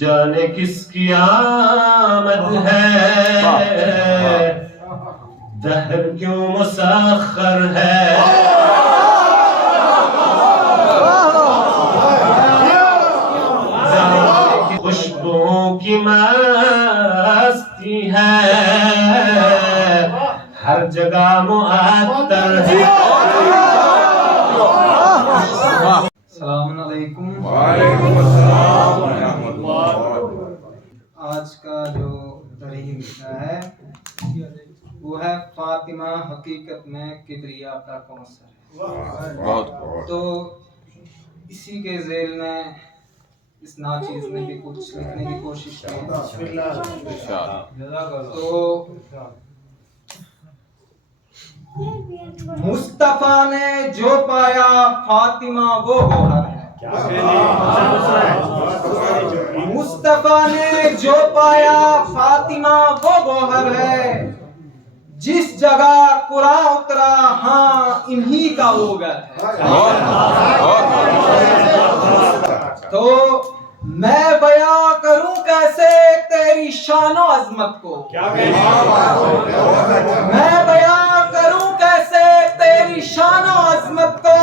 جانے کس کی آمد ہے، دہر کیوں مسخر ہے، خوشبو کی مستی ہے، ہر جگہ معطر ہے۔ السلام علیکم۔ وعلیکم السلام ورحمۃ اللہ۔ آج کا جو ترین ہے وہ ہے فاطمہ حقیقت میں کبریا کا کوثر۔ تو اسی کے ذیل میں اس ناچیز نے بھی کچھ لکھنے کی کوشش کی۔ تو مصطفیٰ نے جو پایا فاطمہ وہ گوہر ہے، مصطفیٰ نے جو پایا فاطمہ وہ گوہر ہے، جس جگہ قرآن اترا ہاں انہی کا وہ گھر ہے۔ تو میں بیاں کروں کیسے تیری شان و عظمت کو، میں بیاں کروں کیسے تیری شان و عظمت کو،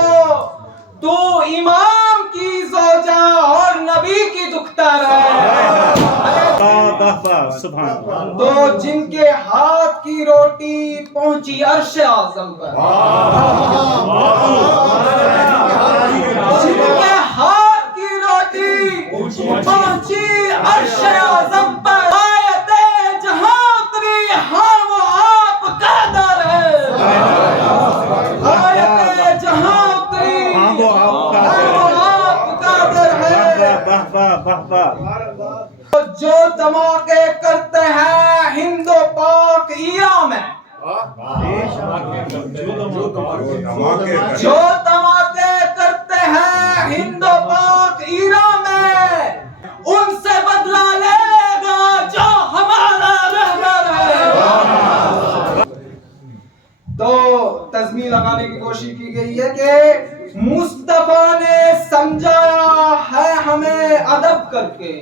تو امام کی زوجہ اور نبی کی دختر ہے، تو جن کے ہاتھ کی روٹی پہنچی عرش اعظم پر، جن کے ہاتھ کی روٹی پہنچی عرش اعظم پر، آیت جہاں اتری ہاں وہ آپ کا در ہے، آیت جہاں اتری ہاں وہ آپ کا در ہے۔ جو دھماکے کرتے ہیں ہند و پاک ایران میں، جو دھماکے کرتے ہیں ہند و پاک ایران میں، ان سے بدلہ لے گا جو ہمارا رہبر ہے۔ تو تزمین لگانے کی کوشش کی گئی ہے کہ مصطفیٰ نے سمجھایا ہے ہمیں ادب کر کے،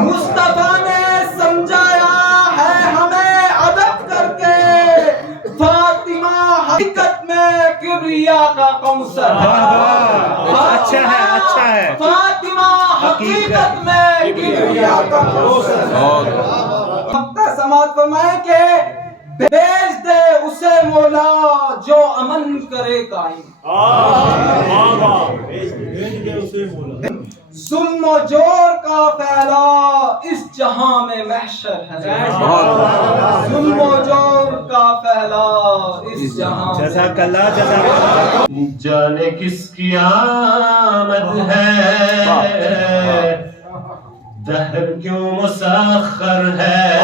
مصطفیٰ نے سمجھایا ہے ہمیں ادب کر کے، فاطمہ حقیقت میں کبریا کا کوثر ہے، اچھا ہے فاطمہ حقیقت میں کبریا کا کوثر ہے۔ مقتہ سماعت فرمائے کہ بھیج دے اسے مولا جو امن کرے قائم، ظلم و جور کا پھیلا اس جہاں میں محشر ہے، ظلم و جور کا پھیلا اس جہاں میں۔ جزاک اللہ۔ جانے کس کی آمد ہے، دہر کیوں مسخر ہے،